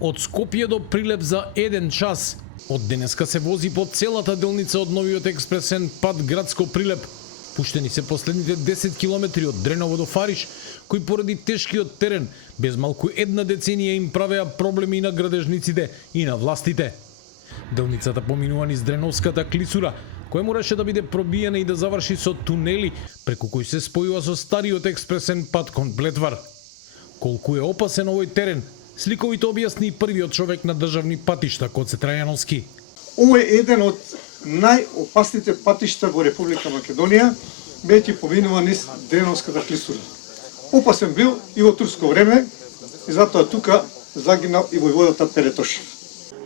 Од Скопје до Прилеп за 1 час. Од денеска се вози по целата делница од новиот експресен пат Градско Прилеп. Пуштени се последните 10 километри од Дреново до Фариш, кои поради тешкиот терен, без малку една деценија им правеа проблеми на градежниците и на властите. Делницата поминува низ Дреновската клисура, која мораше да биде пробиена и да заврши со тунели, преку кој се спојува со стариот експресен пат кон Плетвар. Колку е опасен овој терен, сликовито објасни првиот човек на државни патишта Коце Трајановски. Ово е еден од најопасните патишта во Република Македонија, бидејќи поминува низ Дреновската клисура. Опасен бил и во турско време, и затоа тука загинал и војводата Перетош.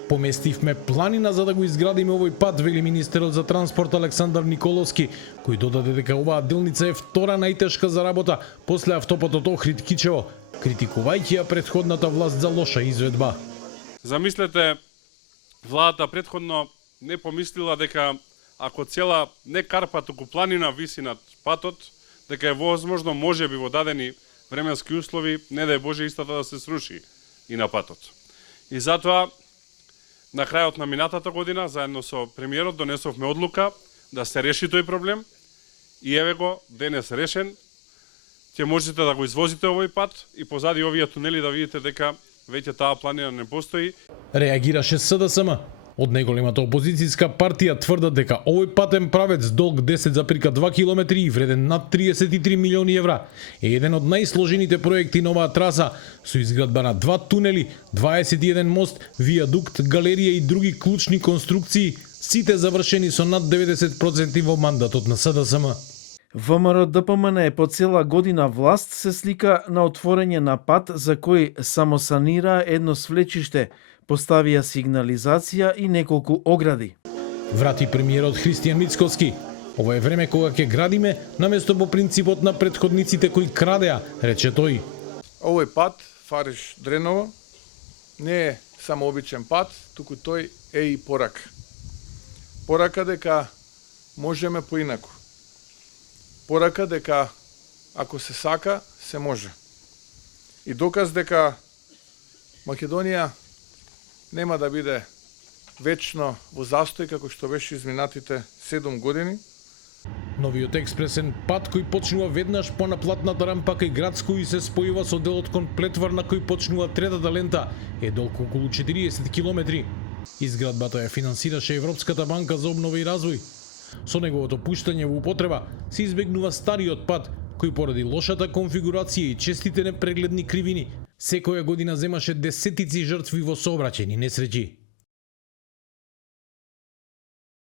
Поместивме планина за да го изградиме овој пат, вели министерот за транспорт Александар Николовски, кој додаде дека оваа делница е втора најтешка за работа после автопатот Охрид-Кичево, критикувајќи ја претходната власт за лоша изведба. Замислете, владата претходно не помислила дека ако цела не карпа, туку планина виси над патот, дека е возможно можеби во дадени временски услови, не да е Боже истата да се сруши и на патот. И затоа на крајот на минатата година, заедно со премиерот, донесовме одлука да се реши тој проблем и еве го денес решен. Ќе можете да го извозите овој пат и позади овие тунели да видите дека веќе таа планина не постои. Реагираше СДСМ. Од најголемата опозицијска партија тврдат дека овој патен правец долг 10,2 километри и вреден над 33 милиони евра е еден од најсложените проекти на оваа траса, со изградба на 2 тунели, 21 мост, виадукт, галерија и други клучни конструкции, сите завршени со над 90% во мандатот на СДСМ. ВМРО ДПМН е по цела година власт се слика на отворење на пат за кој само санира едно свлечиште, поставија сигнализација и неколку огради. Врати премиерот Христијан Мицкоски. Ова е време кога ќе градиме наместо по принципот на претходниците кои крадеа, рече тој. Овој пат, Фариш-Дреново, не е само обичен пат, туку тој е и порака. Порака дека можеме поинаку. Порака дека ако се сака, се може. И доказ дека Македонија нема да биде вечно во застој како што беше изминатите 7 години. Новиот експресен пат кој почнува веднаш по наплатната рампа кај Градско и се спојува со делот кон Плетвар на кој почнува третата лента е долг околу 40 километри. Изградбата ја финансираше Европската банка за обнова и развој. Со неговото пуштање во употреба се избегнува стариот пат кој поради лошата конфигурација и честите непрегледни кривини секоја година земаше десетици жртви во сообраќајни несреќи.